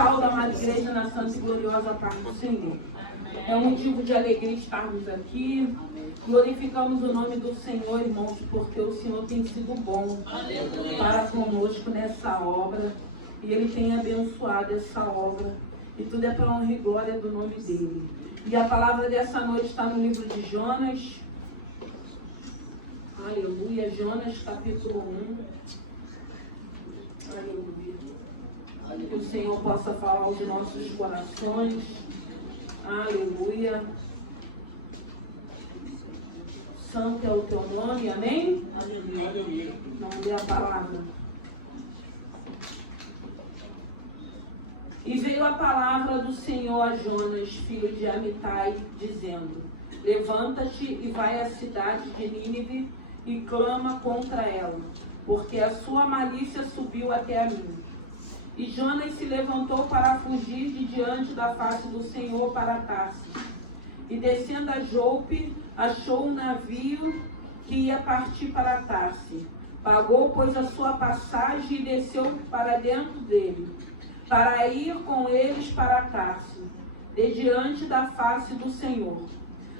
Salve, amada igreja, na santa e gloriosa paz do Senhor. É um motivo de alegria estarmos aqui. Glorificamos o nome do Senhor, irmãos, porque o Senhor tem sido bom para conosco nessa obra. E Ele tem abençoado essa obra. E tudo é para a honra e glória do nome dEle. E a palavra dessa noite está no livro de Jonas. Aleluia. Jonas, capítulo 1. Aleluia. Que o Senhor possa falar aos nossos corações. Aleluia. Santo é o teu nome, amém? Aleluia. Vamos ler a palavra. E veio a palavra do Senhor a Jonas, filho de Amitai, dizendo: levanta-te e vai à cidade de Nínive e clama contra ela, porque a sua malícia subiu até a mim. E Jonas se levantou para fugir de diante da face do Senhor para Tarsis. E descendo a Jope, achou um navio que ia partir para Tarsis. Pagou, pois, a sua passagem e desceu para dentro dele, para ir com eles para Tarsis, de diante da face do Senhor.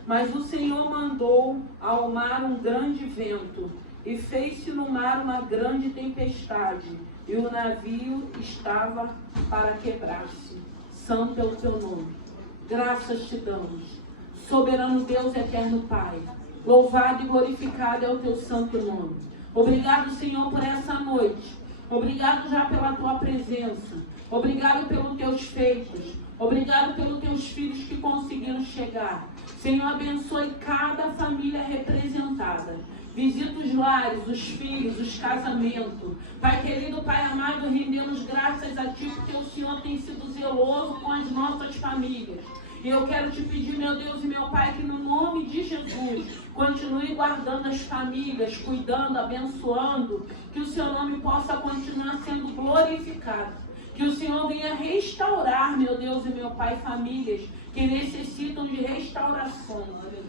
Mas o Senhor mandou ao mar um grande vento, e fez-se no mar uma grande tempestade, e o navio estava para quebrar-se. Santo é o teu nome. Graças te damos, soberano Deus, eterno Pai. Louvado e glorificado é o teu santo nome. Obrigado, Senhor, por essa noite. Obrigado já pela tua presença. Obrigado pelos teus feitos. Obrigado pelos teus filhos que conseguiram chegar. Senhor, abençoe cada família representada. Visita os lares, os filhos, os casamentos. Pai querido, Pai amado, rendemos graças a Ti, porque o Senhor tem sido zeloso com as nossas famílias. E eu quero te pedir, meu Deus e meu Pai, que no nome de Jesus, continue guardando as famílias, cuidando, abençoando, que o Seu nome possa continuar sendo glorificado. Que o Senhor venha restaurar, meu Deus e meu Pai, famílias que necessitam de restauração.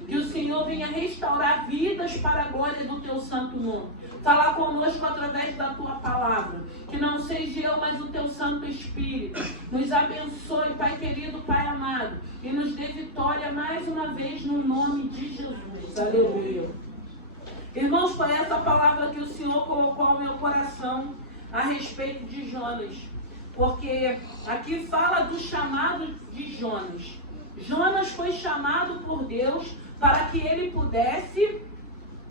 Que o Senhor venha restaurar vidas para a glória do Teu santo nome. Falar conosco através da Tua palavra. Que não seja eu, mas o Teu Santo Espírito. Nos abençoe, Pai querido, Pai amado. E nos dê vitória mais uma vez no nome de Jesus. Aleluia. Irmãos, foi essa palavra que o Senhor colocou ao meu coração a respeito de Jonas. Porque aqui fala do chamado de Jonas. Jonas foi chamado por Deus para que ele pudesse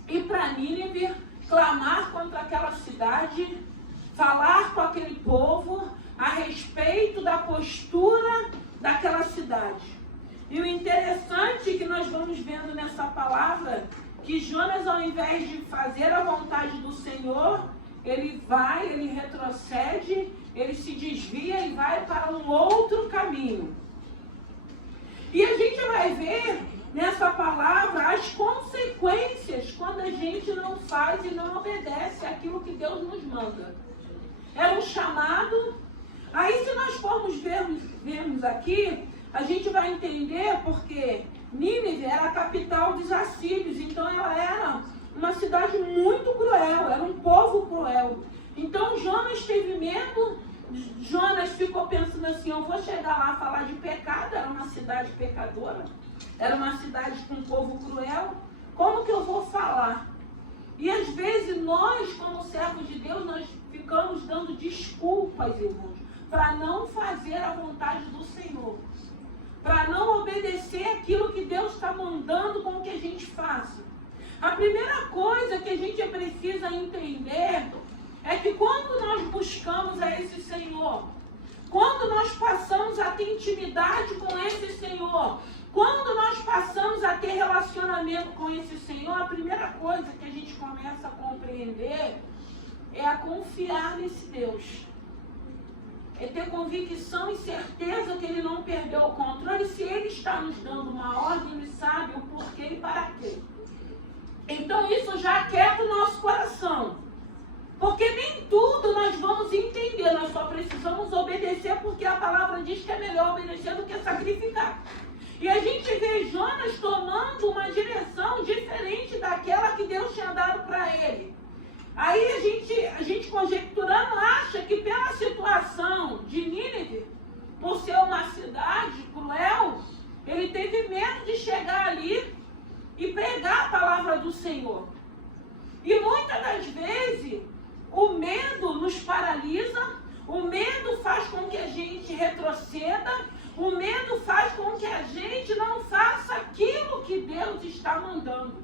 ir para Nínive, clamar contra aquela cidade, falar com aquele povo a respeito da postura daquela cidade. E o interessante que nós vamos vendo nessa palavra, que Jonas, ao invés de fazer a vontade do Senhor, ele vai, ele retrocede, ele se desvia e vai para um outro caminho. E a gente vai ver nessa palavra as consequências quando a gente não faz e não obedece aquilo que Deus nos manda. Era um chamado. Aí, se nós formos vermos aqui, a gente vai entender porque Nínive era a capital dos assírios, então ela era uma cidade muito cruel, era um povo cruel. Então Jonas teve medo. Jonas ficou pensando assim: eu vou chegar lá falar de pecado, era uma cidade pecadora, era uma cidade com um povo cruel, como que eu vou falar? E às vezes nós, como servos de Deus, nós ficamos dando desculpas, irmãos, para não fazer a vontade do Senhor, para não obedecer aquilo que Deus está mandando com que a gente faça. A primeira coisa que a gente precisa entender é que quando nós buscamos a esse Senhor, quando nós passamos a ter intimidade com esse Senhor, quando nós passamos a ter relacionamento com esse Senhor, a primeira coisa que a gente começa a compreender é a confiar nesse Deus. É ter convicção e certeza que Ele não perdeu o controle. Se Ele está nos dando uma ordem, Ele sabe o porquê e para quê. Então isso já aquieta o nosso coração. Porque nem tudo nós vamos entender, nós só precisamos obedecer, porque a palavra diz que é melhor obedecer do que sacrificar. E a gente vê Jonas tomando uma direção diferente daquela que Deus tinha dado para ele. Aí a gente conjecturando acha que pela situação de Nínive, por ser uma cidade cruel, ele teve medo de chegar ali e pregar a palavra do Senhor. E muitas das vezes, o medo nos paralisa, o medo faz com que a gente retroceda, o medo faz com que a gente não faça aquilo que Deus está mandando.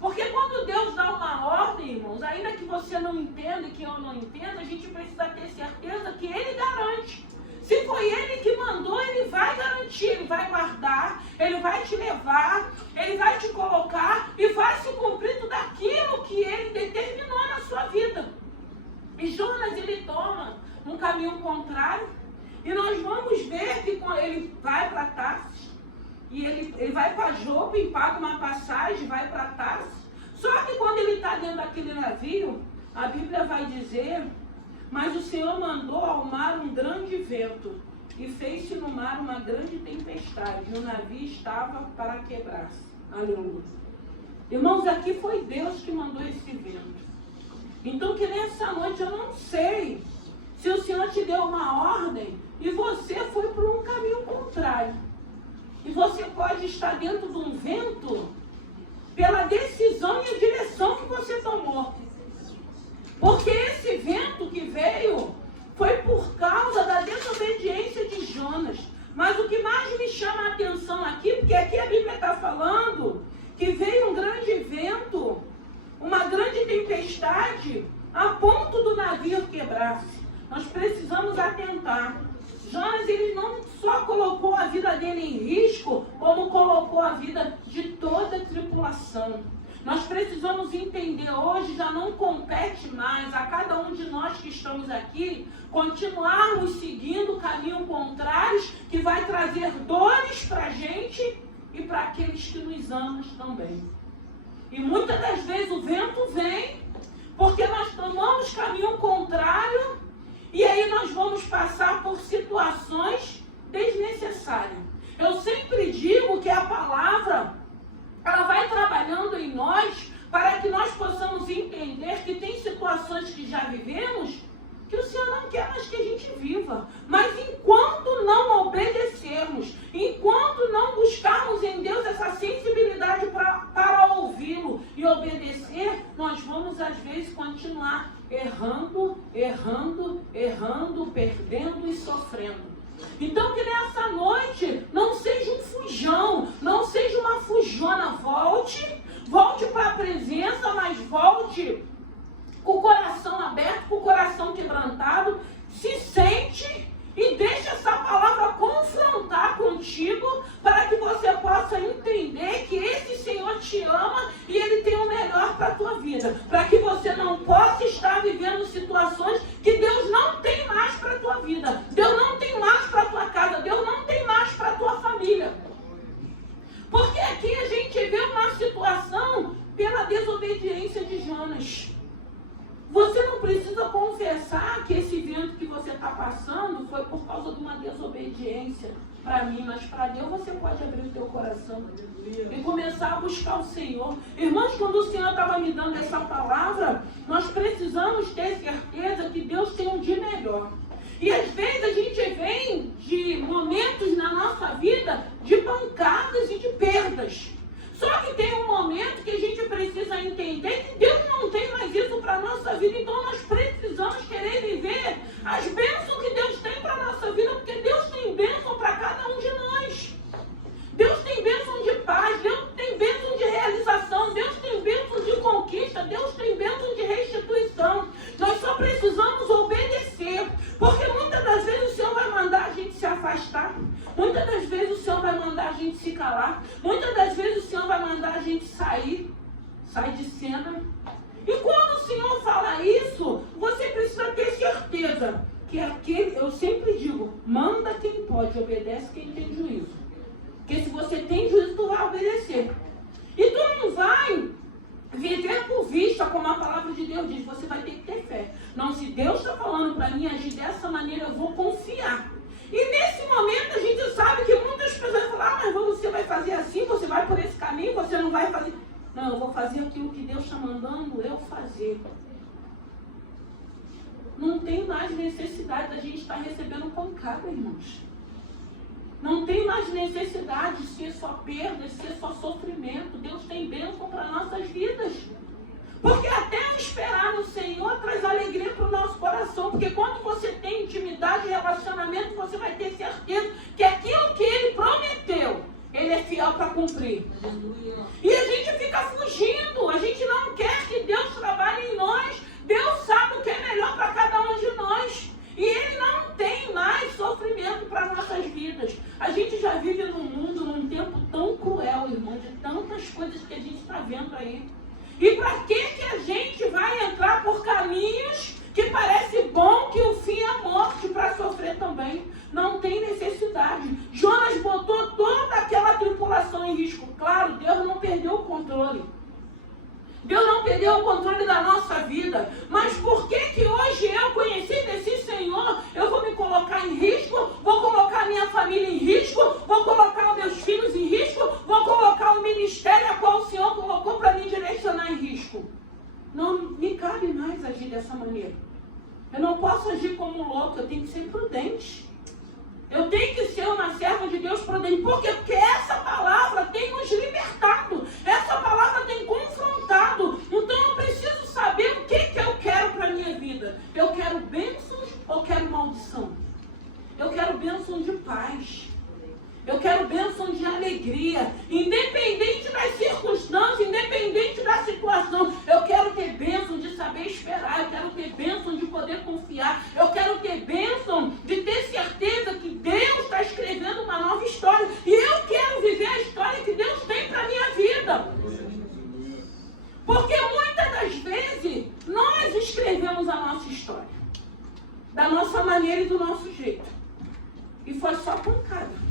Porque quando Deus dá uma ordem, irmãos, ainda que você não entenda e que eu não entenda, a gente precisa ter certeza que Ele garante. Se foi Ele que mandou, Ele vai garantir, Ele vai guardar, Ele vai te levar, Ele vai te colocar e vai se cumprir tudo aquilo que Ele determinou na sua vida. E Jonas, ele toma um caminho contrário e nós vamos ver que ele vai para Tarsis e ele vai para Jope, paga uma passagem, vai para Tarsis. Só que quando ele está dentro daquele navio, a Bíblia vai dizer: mas o Senhor mandou ao mar um grande vento e fez-se no mar uma grande tempestade, e o navio estava para quebrar-se. Aleluia. Irmãos, aqui foi Deus que mandou esse vento. Então que nessa noite eu não sei se o Senhor te deu uma ordem e você foi por um caminho contrário. E você pode estar dentro de um vento pela decisão e a direção que você tomou. Porque esse vento que veio foi por causa da desobediência de Jonas. Mas o que mais me chama a atenção aqui, porque aqui a Bíblia está falando que veio um grande vento, uma grande tempestade, a ponto do navio quebrar-se. Nós precisamos atentar. Jonas, ele não só colocou a vida dele em risco, como colocou a vida de toda a tripulação. Nós precisamos entender hoje, já não compete mais a cada um de nós que estamos aqui, continuarmos seguindo caminhos contrários, que vai trazer dores para a gente e para aqueles que nos amam também. E muitas das vezes o vento vem, porque nós tomamos caminho contrário, e aí nós vamos passar por situações desnecessárias. Eu sempre digo que a palavra, ela vai trabalhando em nós para que nós possamos entender que tem situações que já vivemos que o Senhor não quer mais que a gente viva. Mas enquanto não obedecermos, enquanto não buscarmos em Deus essa sensibilidade para ouvi-lo e obedecer, nós vamos às vezes continuar errando, perdendo e sofrendo. Então que nessa noite não seja um fujão, não seja uma fujona, volte para a presença, mas volte com o coração aberto, com o coração quebrantado, se sente e deixa essa palavra confrontar contigo, para que você possa entender que esse Senhor te ama e Ele tem o melhor para a tua vida, para que você não possa estar vivendo situações que Deus não tem mais para a tua vida, Deus não tem mais para a tua casa, Deus não tem mais para a tua família. Porque aqui a gente vê uma situação pela desobediência de Jonas. Você não precisa confessar que esse vento que você está passando foi por causa de uma desobediência para mim, mas para Deus você pode abrir o teu coração e começar a buscar o Senhor. Irmãos, quando o Senhor estava me dando essa palavra, nós precisamos ter certeza que Deus tem um dia melhor. E às vezes a gente vem de momentos na nossa vida de pancadas e de perdas. Só que tem um momento que a gente precisa entender que Deus não tem mais isso para a nossa vida. Então nós precisamos querer viver as bênçãos que Deus tem para a nossa vida, porque Deus tem bênção para cada um de nós. Deus tem bênção de paz, Deus tem bênção de realização, Deus tem bênção de conquista, Deus tem bênção de restituição. Nós só precisamos obedecer, porque muitas das vezes o Senhor vai mandar a gente se afastar, muitas das vezes o Senhor vai mandar a gente se calar, muitas das vezes o Senhor vai mandar a gente sair de cena. E quando o Senhor fala isso, você precisa ter certeza que aquele, eu sempre digo, manda quem pode, obedece quem tem juízo. Porque se você tem juízo, tu vai obedecer. E tu não vai viver por vista, como a palavra de Deus diz, você vai ter que ter fé. Não, se Deus está falando para mim agir dessa maneira, eu vou confiar. E nesse momento a gente sabe que muitas pessoas vão falar, mas você vai fazer assim, você vai por esse caminho, você não vai fazer. Não, eu vou fazer aquilo que Deus está mandando eu fazer. Não tem mais necessidade da gente estar recebendo pancada, irmãos. Não tem mais necessidade de ser só perda, de ser só sofrimento. Deus tem bênção para nossas vidas. Porque até esperar no Senhor traz alegria para o nosso coração. Porque quando você tem intimidade e relacionamento, você vai ter certeza que aquilo que Ele prometeu, Ele é fiel para cumprir. E a gente fica fugindo. A gente não quer que Deus trabalhe em nós. Deus sabe o que é melhor para cada um de nós. E Ele não tem mais sofrimento para nossas vidas. A gente já vive num mundo, num tempo tão cruel, irmão, de tantas coisas que a gente está vendo aí. E para que a gente vai entrar por caminhos que parece bom que o fim é a morte para sofrer também? Não tem necessidade. Jonas botou toda aquela tripulação em risco. Claro, Deus não perdeu o controle. Deus não perdeu o controle da nossa vida. Mas por que hoje eu, conhecido desse Senhor, eu vou me colocar em risco? Vou colocar a minha família em risco? Vou colocar os meus filhos em risco? Vou colocar o ministério a qual o Senhor colocou para me direcionar em risco? Não me cabe mais agir dessa maneira. Eu não posso agir como um louco, eu tenho que ser prudente. Eu tenho que ser uma serva de Deus prudente. Por quê? Porque essa palavra tem nos libertado. Essa palavra tem confrontado. Então eu preciso saber o que eu quero para a minha vida. Eu quero bênçãos ou quero maldição? Eu quero bênção de paz. Eu quero bênção de alegria. Independente das circunstâncias, independente da situação. Eu quero ter bênção de saber esperar. Eu quero ter bênção de poder confiar. Eu quero ter bênção de ter certeza que Deus está escrevendo uma nova história. E eu quero viver a história que Deus tem para a minha vida. Porque muitas das vezes nós escrevemos a nossa história. Da nossa maneira e do nosso jeito. E foi só pancada.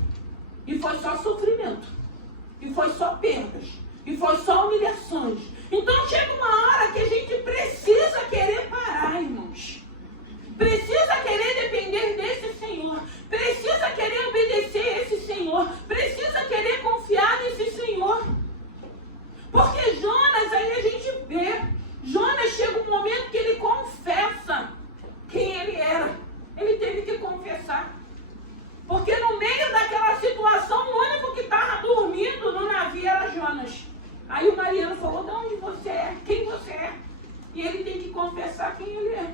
E foi só sofrimento. E foi só perdas. E foi só humilhações. Então chega uma hora que a gente precisa querer parar, irmãos. Precisa querer depender desse Senhor. Precisa querer obedecer a esse Senhor. Precisa querer confiar nesse Senhor. Porque Jonas, aí a gente vê. Jonas chega um momento que ele confessa quem ele era. Ele teve que confessar. Porque no meio daquela situação, o único que estava dormindo no navio era Jonas. Aí o Mariano falou, de onde você é? Quem você é? E ele tem que confessar quem ele é.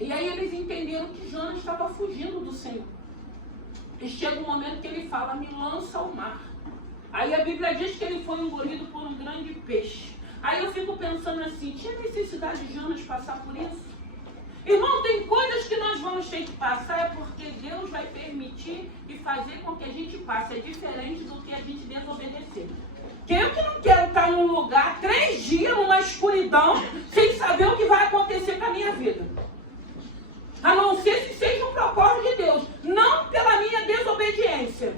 E aí eles entenderam que Jonas estava fugindo do Senhor. E chega um momento que ele fala, me lança ao mar. Aí a Bíblia diz que ele foi engolido por um grande peixe. Aí eu fico pensando assim, tinha necessidade de Jonas passar por isso? Irmão, tem coisas que nós vamos ter que passar, é porque Deus vai permitir e fazer com que a gente passe. É diferente do que a gente desobedecer. Eu que não quero estar em um lugar 3 dias, numa escuridão, sem saber o que vai acontecer com a minha vida. A não ser se seja um propósito de Deus. Não pela minha desobediência.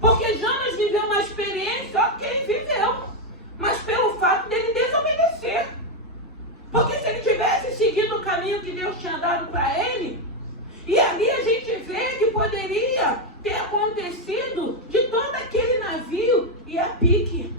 Porque Jonas viveu uma experiência, ó, que ele viveu. Mas pelo fato dele desobedecer. Porque se ele tivesse seguido o caminho que Deus tinha dado para ele, e ali a gente vê que poderia ter acontecido de todo aquele navio e a pique.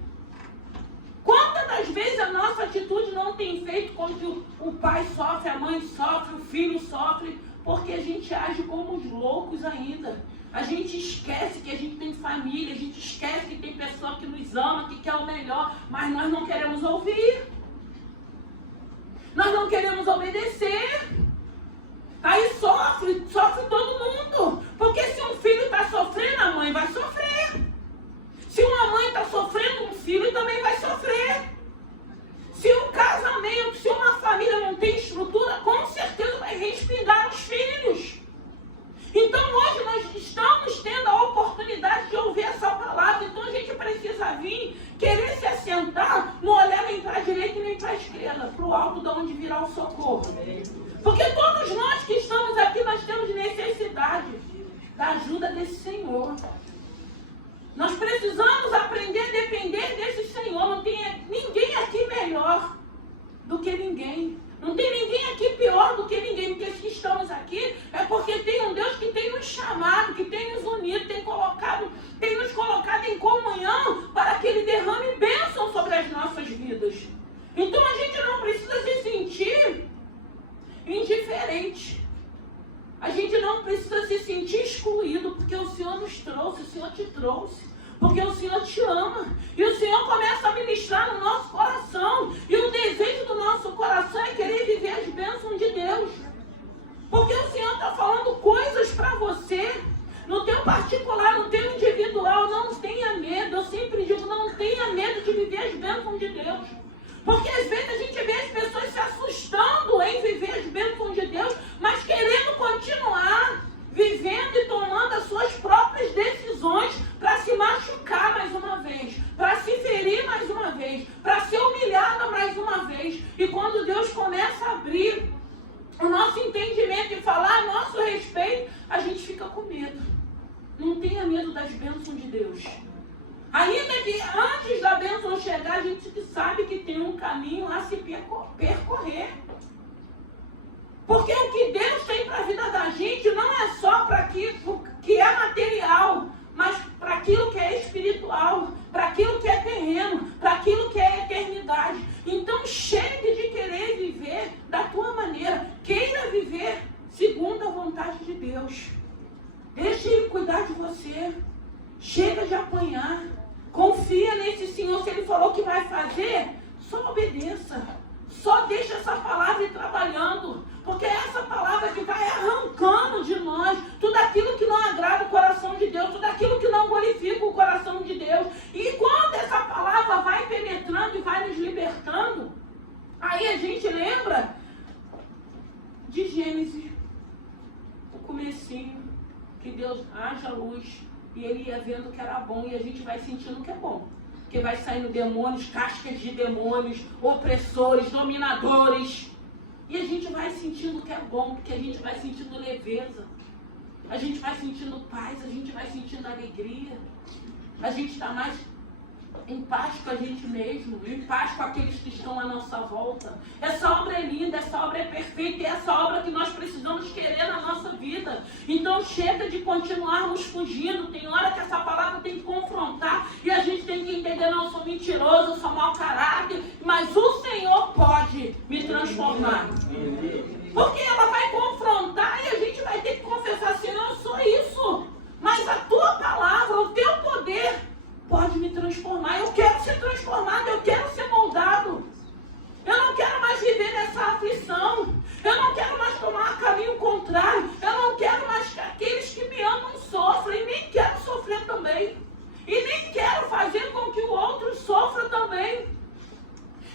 Quantas das vezes a nossa atitude não tem feito como que o pai sofre, a mãe sofre, o filho sofre, porque a gente age como os loucos ainda. A gente esquece que a gente tem família, a gente esquece que tem pessoa que nos ama, que quer o melhor, mas nós não queremos ouvir. Nós não queremos obedecer. Aí sofre todo mundo. Porque se um filho está sofrendo, a mãe vai sofrer. Se uma mãe está sofrendo, um filho também vai sofrer. Se um casamento, se uma família não tem estrutura, com certeza vai respingar nos filhos. Então hoje nós estamos tendo a oportunidade de ouvir essa palavra. Então a gente precisa vir, querer se assentar, não olhar nem para a direita nem para a esquerda, para o alto de onde virá o socorro. Porque todos nós que estamos aqui, nós temos necessidade da ajuda desse Senhor. Nós precisamos aprender a depender desse Senhor. Não tem ninguém aqui melhor do que ninguém. Não tem ninguém aqui pior do que ninguém. Porque se estamos aqui é porque tem um Deus que tem nos chamado, que tem nos unido, tem nos colocado em comunhão para que Ele derrame bênção sobre as nossas vidas. Então a gente não precisa se sentir indiferente. A gente não precisa se sentir excluído, porque o trouxe. Porque o Senhor te ama. E o Senhor começa a ministrar no nosso coração. E o desejo do nosso coração é querer viver as bênçãos de Deus. Porque o Senhor está falando coisas para você. No teu particular, no teu individual. Não tenha medo. Eu sempre digo, não tenha medo de viver as bênçãos de Deus. Porque às vezes a gente vê as pessoas se assustando em viver as bênçãos de Deus, mas querendo continuar vivendo e tomando as suas próprias decisões para se machucar mais uma vez, para se ferir mais uma vez, para ser humilhada mais uma vez. E quando Deus começa a abrir o nosso entendimento e falar a nosso respeito, a gente fica com medo. Não tenha medo das bênçãos de Deus. Ainda que antes da bênção chegar, a gente sabe que tem um caminho a se percorrer. Porque o que Deus tem para a vida da gente não é só para aquilo que é material, mas para aquilo que é espiritual, para aquilo que é terreno, para aquilo que é eternidade. Então chegue de querer viver da tua maneira. Queira viver segundo a vontade de Deus. Deixe Ele cuidar de você. Chega de apanhar. Confia nesse Senhor. Se Ele falou que vai fazer, só obedeça. Só deixa essa palavra ir trabalhando. Porque é essa palavra que vai arrancando de nós tudo aquilo que não agrada o coração de Deus, tudo aquilo que não glorifica o coração de Deus. E quando essa palavra vai penetrando e vai nos libertando, aí a gente lembra de Gênesis, o comecinho, que Deus haja luz. E Ele ia vendo que era bom, e a gente vai sentindo que é bom. Porque vai saindo demônios, cascas de demônios, opressores, dominadores. E a gente vai sentindo que é bom, porque a gente vai sentindo leveza. A gente vai sentindo paz, a gente vai sentindo alegria. A gente está mais em paz com a gente mesmo, em paz com aqueles que estão à nossa volta. Essa obra é linda, essa obra é perfeita, e é essa obra que nós precisamos querer na nossa vida. Então chega de continuarmos fugindo. Tem hora que essa palavra tem que confrontar, e a gente tem que entender, não, eu sou mentiroso, eu sou mau caráter, mas o Senhor pode me transformar. Porque ela vai confrontar e a gente vai ter que confessar assim, não, eu sou isso, mas a tua palavra, o teu poder pode me transformar. Eu quero ser transformado, eu quero ser moldado. Eu não quero mais viver nessa aflição. Eu não quero mais tomar caminho contrário. Eu não quero mais que aqueles que me amam sofram. E nem quero sofrer também. E nem quero fazer com que o outro sofra também.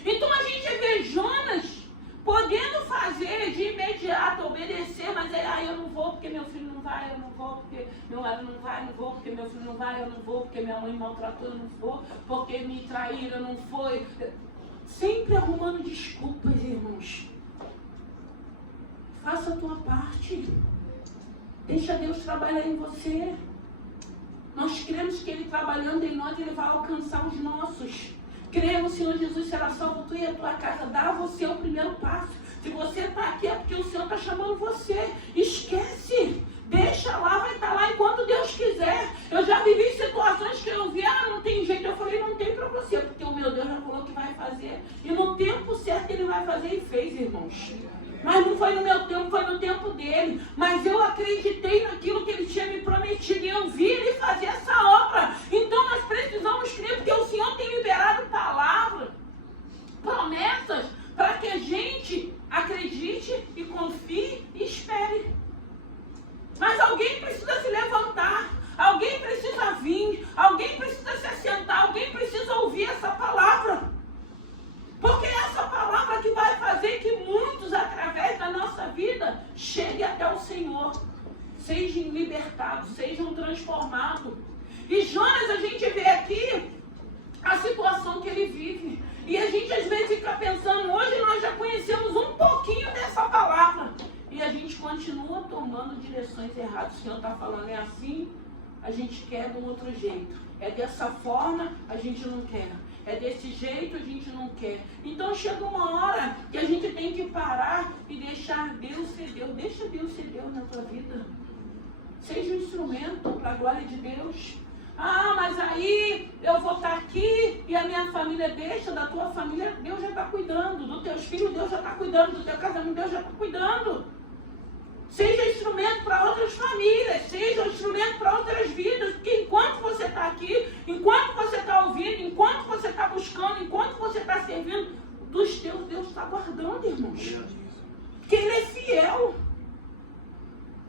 Então a gente vê Jonas podendo fazer de imediato, obedecer, mas aí eu não vou porque meu filho não vai, eu não vou porque meu marido não vai, eu não vou porque meu filho não vai, eu não vou porque minha mãe maltratou, eu não vou porque me traíram, eu não foi. Sempre arrumando desculpas, irmãos. Faça a tua parte. Deixa Deus trabalhar em você. Nós cremos que Ele trabalhando em nós, Ele vai alcançar os nossos. Crê no Senhor Jesus, será salvo tu e a tua casa. Dá a você o primeiro passo. Se você está aqui é porque o Senhor está chamando você. Esquece. Deixa lá, vai estar lá enquanto Deus quiser. Eu já vivi situações que eu vi, não tem jeito. Eu falei, não tem para você, porque o meu Deus já falou que vai fazer. E no tempo certo Ele vai fazer, e fez, irmãos. Mas não foi no meu tempo, foi no tempo dele. Mas eu acreditei naquilo que Ele tinha me prometido. E eu vi Ele fazer essa obra. Então nós precisamos crer, porque o Senhor tem liberado palavras, promessas, para que a gente acredite e confie e espere. Mas alguém precisa se levantar. Alguém precisa vir. Alguém precisa se assentar. Alguém precisa ouvir essa palavra. Porque é essa palavra que vai fazer que muitos, através da nossa vida, cheguem até o Senhor. Sejam libertados, sejam transformados. E Jonas, a gente vê aqui a situação que ele vive. E a gente às vezes fica pensando, hoje nós já conhecemos um pouquinho dessa palavra. E a gente continua tomando direções erradas. O Senhor está falando, é assim, a gente quer de um outro jeito. É dessa forma, a gente não quer. É desse jeito, a gente não quer. Então chega uma hora que a gente tem que parar e deixar Deus ser Deus. Deixa Deus ser Deus na tua vida. Seja um instrumento para a glória de Deus. Ah, mas aí eu vou estar aqui e a minha família deixa, da tua família Deus já está cuidando. Dos teus filhos Deus já está cuidando. Do teu casamento Deus já está cuidando. Seja instrumento para outras famílias, seja instrumento para outras vidas, porque enquanto você está aqui, enquanto você está ouvindo, enquanto você está buscando, enquanto você está servindo, dos teus Deus está guardando, irmãos. Porque Ele é fiel.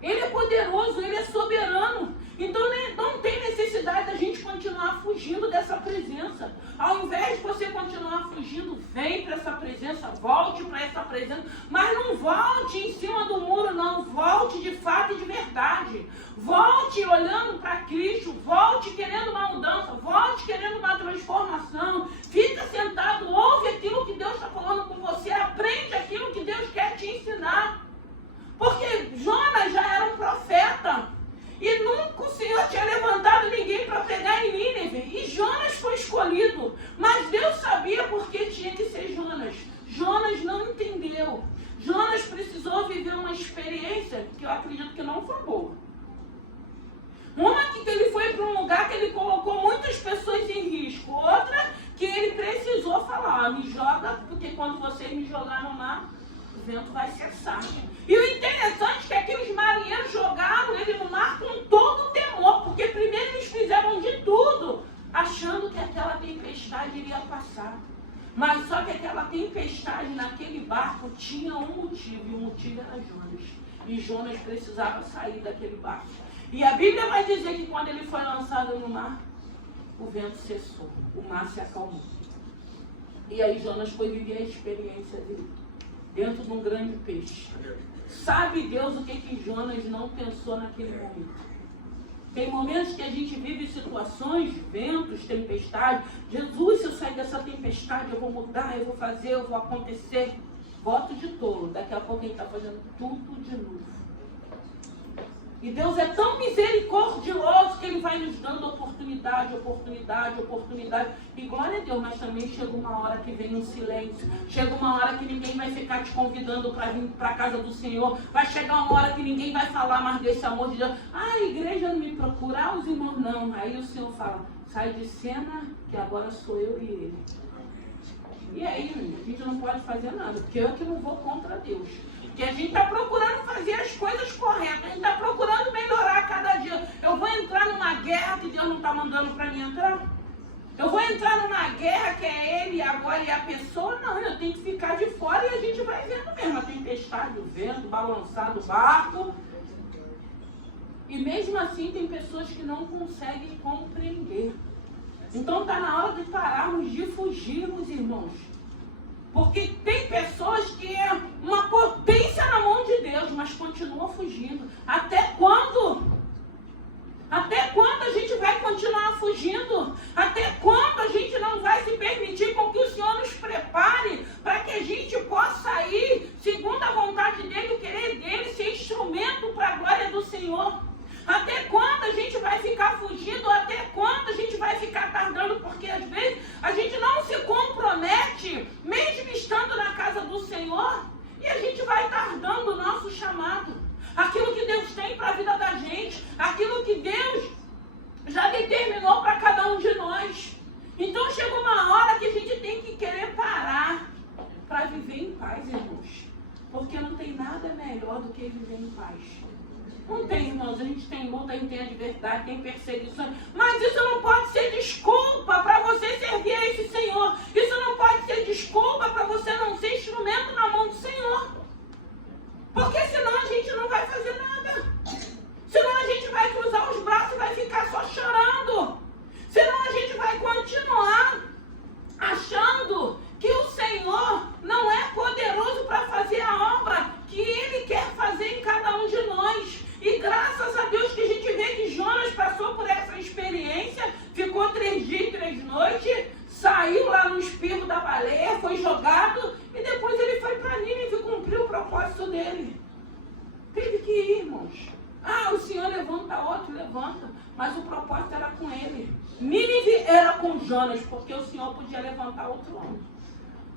Ele é poderoso, Ele é soberano. Então não tem necessidade da gente continuar fugindo dessa presença. Ao invés de você continuar fugindo, vem para essa presença, volte para essa presença. Mas não volte em cima do muro, não. Volte de fato e de verdade. Volte olhando para Cristo. Volte querendo uma mudança. Volte querendo uma transformação. Fica sentado, ouve aquilo que Deus está falando com você. Aprende aquilo que Deus quer te ensinar. Porque Jonas já era um profeta. E nunca o Senhor tinha levantado ninguém para pregar em Nínive. E Jonas foi escolhido. Mas Deus sabia por que tinha que ser Jonas. Jonas não entendeu. Jonas precisou viver uma experiência que eu acredito que não foi boa. Uma que ele foi para um lugar que ele colocou muitas pessoas em risco. Outra que ele precisou falar, me joga, porque quando você me jogar no mar, o vento vai cessar. E o interessante é que aqueles marinheiros jogaram ele no mar com todo o temor, porque primeiro eles fizeram de tudo, achando que aquela tempestade iria passar. Mas só que aquela tempestade naquele barco tinha um motivo, e o motivo era Jonas. E Jonas precisava sair daquele barco. E a Bíblia vai dizer que quando ele foi lançado no mar, o vento cessou, o mar se acalmou. E aí Jonas foi viver a experiência dele, dentro de um grande peixe. Sabe Deus o que Jonas não pensou naquele momento? Tem momentos que a gente vive situações, ventos, tempestades. Jesus, se eu sair dessa tempestade, eu vou mudar, eu vou fazer, eu vou acontecer. Voto de tolo. Daqui a pouco ele está fazendo tudo de novo. E Deus é tão misericordioso que Ele vai nos dando oportunidade. E glória a Deus, mas também chega uma hora que vem um silêncio. Chega uma hora que ninguém vai ficar te convidando para vir para a casa do Senhor. Vai chegar uma hora que ninguém vai falar mais desse amor de Deus. A igreja não me procura, os irmãos não. Aí o Senhor fala, sai de cena que agora sou eu e Ele. E aí, a gente não pode fazer nada, porque eu que não vou contra Deus. Porque a gente está procurando fazer as coisas corretas, a gente está procurando melhorar a cada dia. Eu vou entrar numa guerra que Deus não está mandando para mim entrar? Eu vou entrar numa guerra que é Ele agora e a pessoa? Não, eu tenho que ficar de fora e a gente vai vendo mesmo a tempestade, o vento, balançar do barco. E mesmo assim tem pessoas que não conseguem compreender. Então está na hora de pararmos de fugirmos, irmãos. Porque tem pessoas que é uma potência na mão de Deus, mas continuam fugindo. Até quando? Até quando a gente vai continuar fugindo? Até quando a gente não vai se permitir com que o Senhor nos prepare para que a gente possa ir, segundo a vontade dEle, o querer dEle, ser instrumento para a glória do Senhor? Até quando a gente vai ficar fugindo? Até quando a gente vai ficar tardando? Porque às vezes a gente não se compromete, mesmo estando na casa do Senhor, e a gente vai tardando o nosso chamado. Aquilo que Deus tem para a vida da gente, aquilo que Deus já determinou para cada um de nós. Então chega uma hora que a gente tem que querer parar para viver em paz, irmãos. Porque não tem nada melhor do que viver em paz. Não tem, irmãos, a gente tem luta, a gente tem adversidade, tem perseguição, mas isso não pode ser desculpa para você servir a esse Senhor. Isso não pode ser desculpa para você não ser instrumento na mão do Senhor. Porque senão a gente não vai fazer nada. Senão a gente vai cruzar os braços e vai ficar só chorando. Senão a gente vai continuar achando que o Senhor não é poderoso para fazer a obra que Ele quer fazer em cada um de nós. E graças a Deus que a gente vê que Jonas passou por essa experiência, ficou 3 dias e 3 noites, saiu lá no espirro da baleia, foi jogado e depois ele foi para Nínive e cumpriu o propósito dele. Teve que ir, irmãos. O Senhor levanta outro, levanta, mas o propósito era com ele. Nínive era com Jonas, porque o Senhor podia levantar outro homem.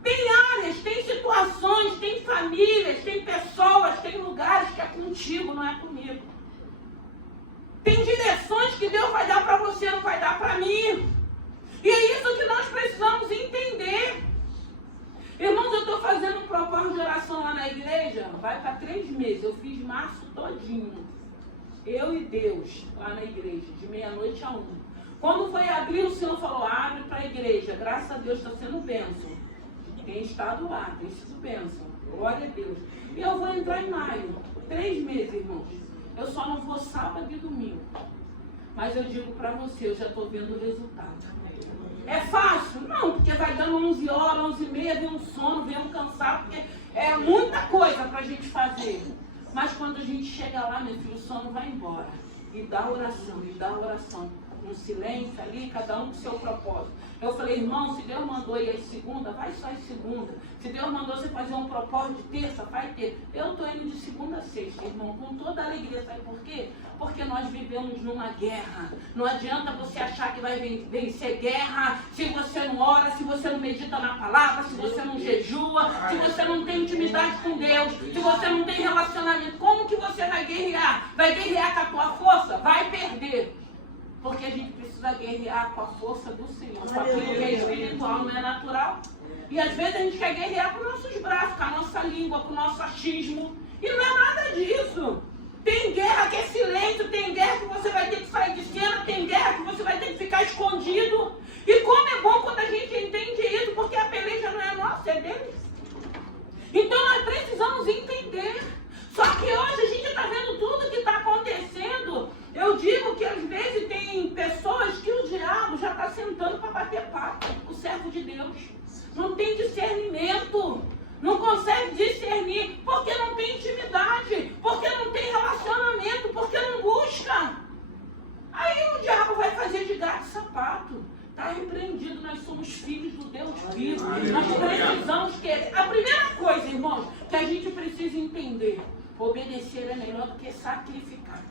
Tem áreas, tem situações, tem famílias, tem pessoas, tem lugares que é contigo, não é comigo. Tem direções que Deus vai dar para você, não vai dar para mim. E é isso que nós precisamos entender. Irmãos, eu estou fazendo um propósito de oração lá na igreja, vai para 3 meses. Eu fiz março todo. todinho. Eu e Deus, lá na igreja, de meia-noite a 1. Quando foi abrir, o Senhor falou, abre para a igreja. Graças a Deus está sendo bênção. Tem estado lá, tem sido bênção. Glória a Deus. E eu vou entrar em maio. 3 meses, irmãos. Eu só não vou sábado e domingo. Mas eu digo para você, eu já estou vendo o resultado. É fácil? Não, porque vai dando 11 horas, 11h30, vem um sono, vem um cansado, porque é muita coisa para a gente fazer. Mas quando a gente chega lá, meu filho, o sono vai embora. E dá oração, um silêncio ali, cada um com o seu propósito. Eu falei, irmão, se Deus mandou ir às segunda, vai só às segunda. Se Deus mandou você fazer um propósito de terça, vai ter. Eu estou indo de segunda a sexta, irmão, com toda a alegria. Sabe por quê? Porque nós vivemos numa guerra. Não adianta você achar que vai vencer guerra se você não ora, se você não medita na palavra, se você não jejua, se você não tem intimidade com Deus, se você não tem relacionamento. Como que você vai guerrear? Vai guerrear com a tua força? Vai perder. Porque a gente precisa guerrear com a força do Senhor. Com aquilo que é espiritual, não é natural. E às vezes a gente quer guerrear com nossos braços, com a nossa língua, com o nosso achismo. E não é nada disso. Tem guerra que é silêncio, tem guerra que você vai ter que sair de cena, tem guerra que você vai ter que ficar escondido. E como é bom quando a gente entende isso, porque a peleja não é nossa, é deles. Então nós precisamos entender. Só que hoje a gente está vendo tudo que está acontecendo. Eu digo que às vezes tem pessoas que o diabo já está sentando para bater papo, o servo de Deus. Não tem discernimento, não consegue discernir, porque não tem intimidade, porque não tem relacionamento, porque não busca. Aí o diabo vai fazer de gato e sapato. Está repreendido, nós somos filhos do Deus vivo. Nós precisamos querer. A primeira coisa, irmãos, que a gente precisa entender, obedecer é melhor do que sacrificar.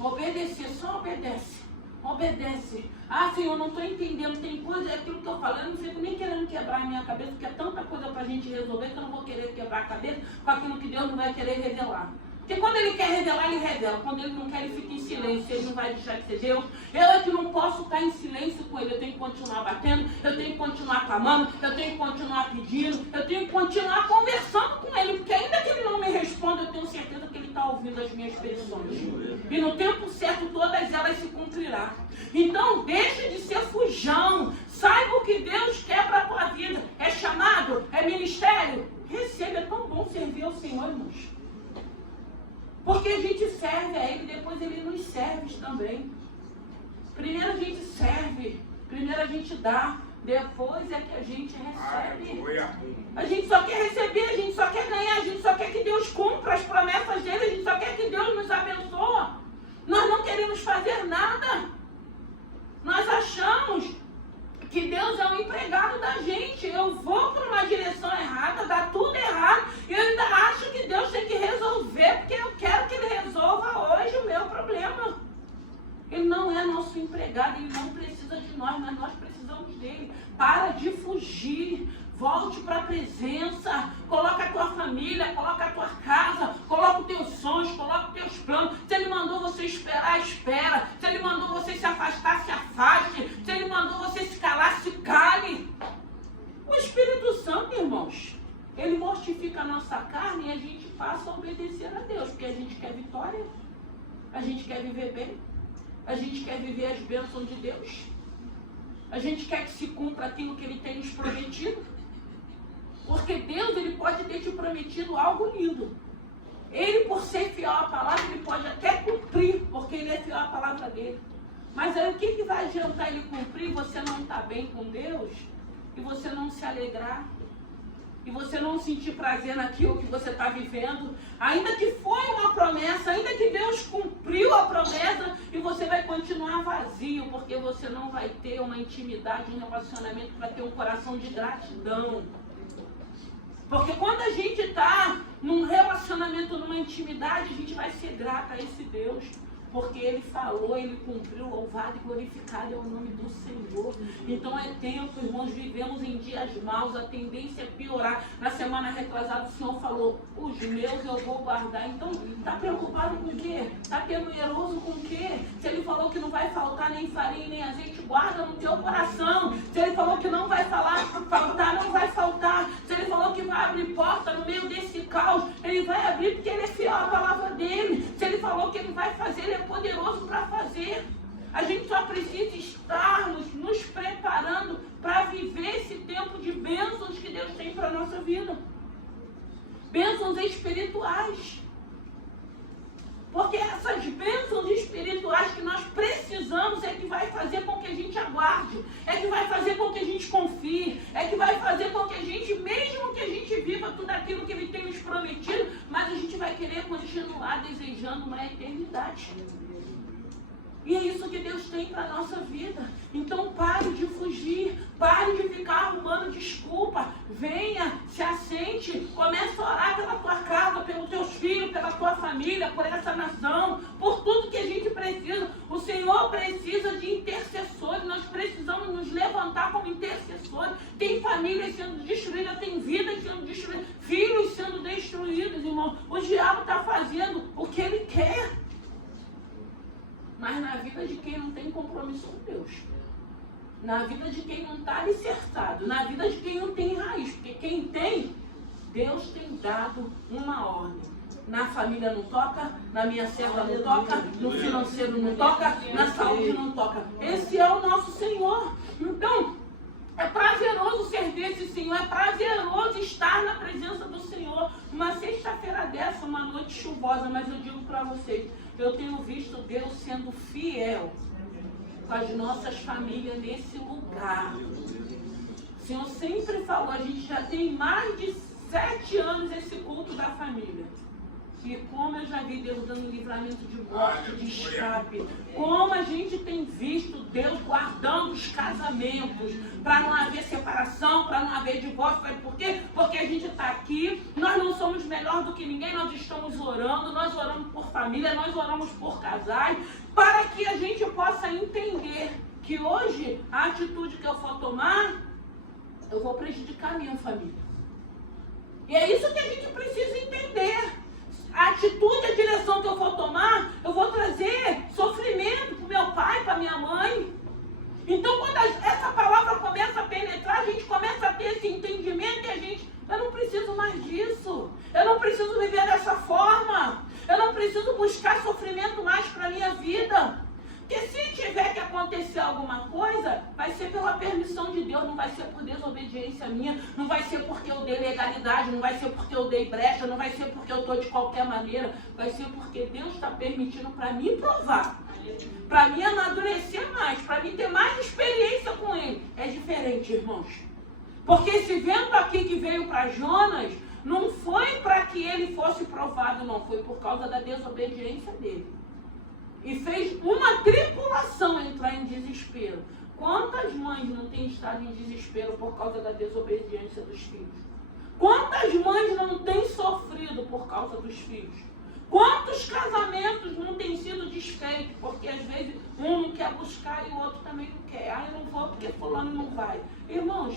Obedecer, só obedece. Obedece. Ah, Senhor, não estou entendendo. Tem coisa, é aquilo que eu falo. Eu não fico nem querendo quebrar a minha cabeça, porque é tanta coisa para a gente resolver que eu não vou querer quebrar a cabeça com aquilo que Deus não vai querer revelar. Porque quando Ele quer revelar, Ele revela. Quando Ele não quer, Ele fica em silêncio. Ele não vai deixar de ser Deus. Eu é que não posso estar em silêncio com Ele. Eu tenho que continuar batendo, eu tenho que continuar clamando, eu tenho que continuar pedindo, eu tenho que continuar conversando com Ele. Porque ainda que Ele não me responda, eu tenho certeza que Ele está ouvindo as minhas petições. E no tempo certo, todas elas se cumprirão. Então, deixe de ser fujão. Saiba o que Deus quer para a tua vida. É chamado? É ministério? Receba. É tão bom servir ao Senhor, irmãos. Porque a gente serve a Ele, depois Ele nos serve também. Primeiro a gente serve, primeiro a gente dá, depois é que a gente recebe. A gente só quer receber, a gente só quer ganhar, a gente só quer que Deus cumpra as promessas dEle, a gente só quer que Deus nos abençoe. Nós não queremos fazer nada. Nós achamos que Deus é um empregado da gente. Eu vou para uma direção errada, dá tudo errado, e eu ainda acho que Deus tem que resolver, porque eu quero que Ele resolva hoje o meu problema. Ele não é nosso empregado, Ele não precisa de nós, mas nós precisamos dEle. Para de fugir, volte para a presença, coloca a tua família, coloca a tua casa, coloca os teus sonhos, coloca os teus planos. Se Ele mandou você esperar, espera. Se Ele mandou você se afastar, se afaste. Se Ele mandou você se calar, se cale. O Espírito Santo, irmãos, Ele mortifica a nossa carne e a gente passa a obedecer a Deus, porque a gente quer vitória, a gente quer viver bem, a gente quer viver as bênçãos de Deus, a gente quer que se cumpra aquilo que Ele tem nos prometido. Porque Deus, Ele pode ter te prometido algo lindo. Ele, por ser fiel à palavra, Ele pode até cumprir, porque Ele é fiel à palavra dEle. Mas aí o que vai adiantar Ele cumprir? Você não está bem com Deus, e você não se alegrar, e você não sentir prazer naquilo que você está vivendo, ainda que foi uma promessa, ainda que Deus cumpriu a promessa, e você vai continuar vazio, porque você não vai ter uma intimidade, um relacionamento para ter um coração de gratidão. Porque quando a gente está num relacionamento, numa intimidade, a gente vai ser grata a esse Deus. Porque Ele falou, Ele cumpriu, louvado e glorificado é o nome do Senhor. Então é tempo, irmãos, vivemos em dias maus, a tendência é piorar. Na semana retrasada o Senhor falou, os meus eu vou guardar. Então, está preocupado com o quê? Está temeroso com o quê? Se Ele falou que não vai faltar nem farinha nem azeite, guarda no teu coração. Se Ele falou que não vai faltar, não vai faltar. Se Ele falou que vai abrir porta no meio desse caos, Ele vai abrir porque Ele é fiel à vai fazer, Ele é poderoso para fazer. A gente só precisa estarmos nos preparando para viver esse tempo de bênçãos que Deus tem para a nossa vida. Bênçãos espirituais. Porque essas bênçãos espirituais que nós precisamos é que vai fazer com que a gente aguarde, é que vai fazer com que a gente confie, é que vai fazer com que a gente, mesmo que a gente viva tudo aquilo que Ele tem nos prometido, mas a gente vai querer continuar desejando uma eternidade. E é isso que Deus tem para a nossa vida. Então pare de fugir, pare de ficar arrumando desculpa. Venha, se assente, comece a orar pela tua casa, pelos teus filhos, pela tua família, por essa nação, por tudo que a gente precisa. O Senhor precisa de intercessores, nós precisamos nos levantar como intercessores. Tem famílias sendo destruídas, tem vidas sendo destruídas, filhos sendo destruídos, irmão. O diabo está fazendo o que ele quer. Mas na vida de quem não tem compromisso com Deus, na vida de quem não está alicerçado, na vida de quem não tem raiz, porque quem tem, Deus tem dado uma ordem. Na família não toca, na minha serva não toca, no financeiro não toca, na saúde não toca. Esse é o nosso Senhor. Então, é prazeroso servir esse Senhor, é prazeroso estar na presença do Senhor. Uma sexta-feira dessa, uma noite chuvosa, mas eu digo para vocês, eu tenho visto Deus sendo fiel com as nossas famílias nesse lugar. O Senhor sempre falou, a gente já tem mais de 7 anos esse culto da família. E como eu já vi Deus dando livramento de morte, de escape. Como a gente tem visto Deus guardando os casamentos. Para não haver separação, para não haver divórcio. Sabe por quê? Porque a gente está aqui. Nós não somos melhor do que ninguém. Nós estamos orando. Nós oramos por família. Nós oramos por casais. Para que a gente possa entender que hoje a atitude que eu for tomar, eu vou prejudicar a minha família. E é isso que a gente precisa entender. A atitude, a direção que eu vou tomar, eu vou trazer sofrimento para o meu pai, para minha mãe. Então, quando essa palavra começa a penetrar, a gente começa a ter esse entendimento e a gente, eu não preciso mais disso. Eu não preciso viver dessa forma. Eu não preciso buscar sofrimento mais para a minha vida. Porque se tiver que acontecer alguma coisa, vai ser pela permissão de Deus, não vai ser por desobediência minha, não vai ser porque eu dei legalidade, não vai ser porque eu dei brecha, não vai ser porque eu estou de qualquer maneira, vai ser porque Deus está permitindo para mim provar, para mim amadurecer mais, para mim ter mais experiência com Ele. É diferente, irmãos. Porque esse vento aqui que veio para Jonas, não foi para que ele fosse provado, não, foi por causa da desobediência dele. E fez uma tripulação entrar em desespero. Quantas mães não têm estado em desespero por causa da desobediência dos filhos? Quantas mães não têm sofrido por causa dos filhos? Quantos casamentos não têm sido desfeitos? Porque às vezes um não quer buscar e o outro também não quer. Ah, eu não vou porque fulano não vai. Irmãos,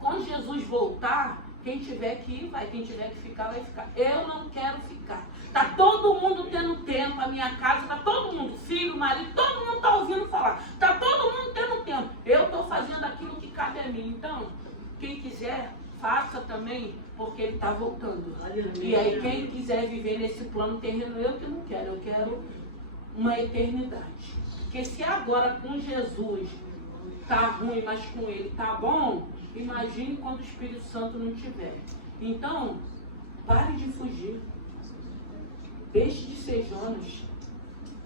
quando Jesus voltar, quem tiver que ir, vai. Quem tiver que ficar, vai ficar. Eu não quero ficar. Está todo mundo tendo tempo, a minha casa, está todo mundo, filho, marido, todo mundo está ouvindo falar. Está todo mundo tendo tempo. Eu estou fazendo aquilo que cabe a mim. Então, quem quiser, faça também, porque ele está voltando. E aí, quem quiser viver nesse plano terreno, eu que não quero. Eu quero uma eternidade. Porque se agora com Jesus está ruim, mas com ele está bom, imagine quando o Espírito Santo não tiver. Então, pare de fugir. Deixe de ser Jonas.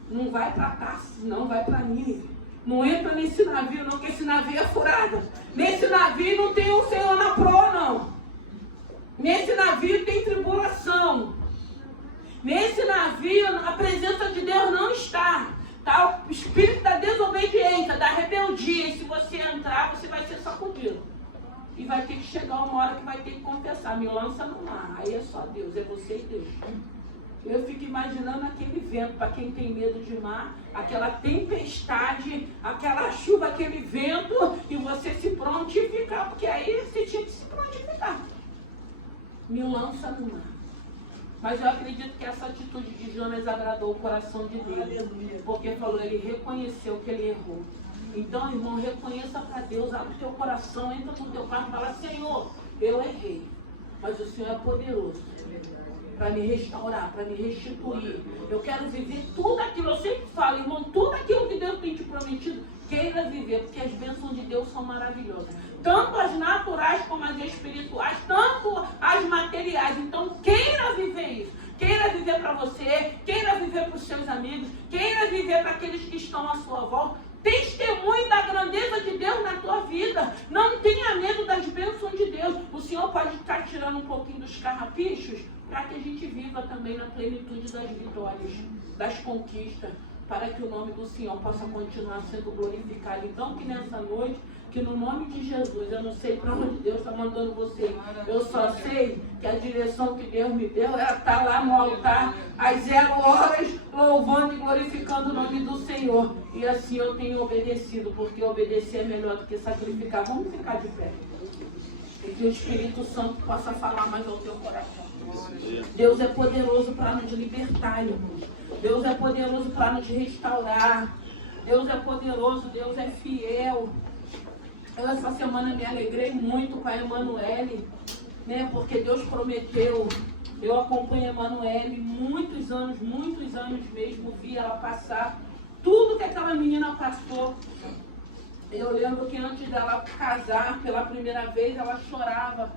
Não vai para Tarsis, não, vai para Nínive. Não entra nesse navio, não, que esse navio é furado. Nesse navio não tem o Senhor na proa, não. Nesse navio tem tribulação. Nesse navio a presença de Deus não está. Está o espírito da desobediência, da rebeldia. E se você entrar, você vai ser sacudido. E vai ter que chegar uma hora que vai ter que confessar. Me lança no mar. Aí é só Deus, é você e Deus. Eu fico imaginando aquele vento, para quem tem medo de mar, aquela tempestade, aquela chuva, aquele vento, e você se prontificar, porque aí você tinha que se prontificar. Me lança no mar. Mas eu acredito que essa atitude de Jonas agradou o coração de Deus, porque falou, ele reconheceu que ele errou. Então, irmão, reconheça para Deus, abre o teu coração, entra no teu carro e fala, Senhor, eu errei, mas o Senhor é poderoso para me restaurar, para me restituir. Eu quero viver tudo aquilo, eu sempre falo, irmão, tudo aquilo que Deus tem te prometido, queira viver, porque as bênçãos de Deus são maravilhosas. Tanto as naturais como as espirituais, tanto as materiais. Então, queira viver isso. Queira viver para você, queira viver para os seus amigos, queira viver para aqueles que estão à sua volta. Testemunhe da grandeza de Deus na tua vida. Não tenha medo das bênçãos de Deus. O Senhor pode estar tirando um pouquinho dos carrapichos para que a gente viva também na plenitude das vitórias, das conquistas, para que o nome do Senhor possa continuar sendo glorificado. Então, que nessa noite, que no nome de Jesus, eu não sei para onde Deus está mandando você, eu só sei que a direção que Deus me deu é estar lá no altar às 0 horas, louvando e glorificando o nome do Senhor. E assim eu tenho obedecido, porque obedecer é melhor do que sacrificar. Vamos ficar de pé. E que o Espírito Santo possa falar mais ao teu coração. Deus é poderoso para nos libertar, irmãos. Deus é poderoso para nos restaurar. Deus é poderoso, Deus é fiel. Eu essa semana me alegrei muito com a Emanuele, né? Porque Deus prometeu. Eu acompanho a Emanuele muitos anos mesmo, vi ela passar tudo que aquela menina passou. Eu lembro que antes dela casar pela primeira vez, ela chorava.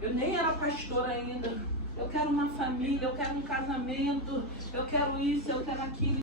Eu nem era pastora ainda. Eu quero uma família, eu quero um casamento, eu quero isso, eu quero aquilo.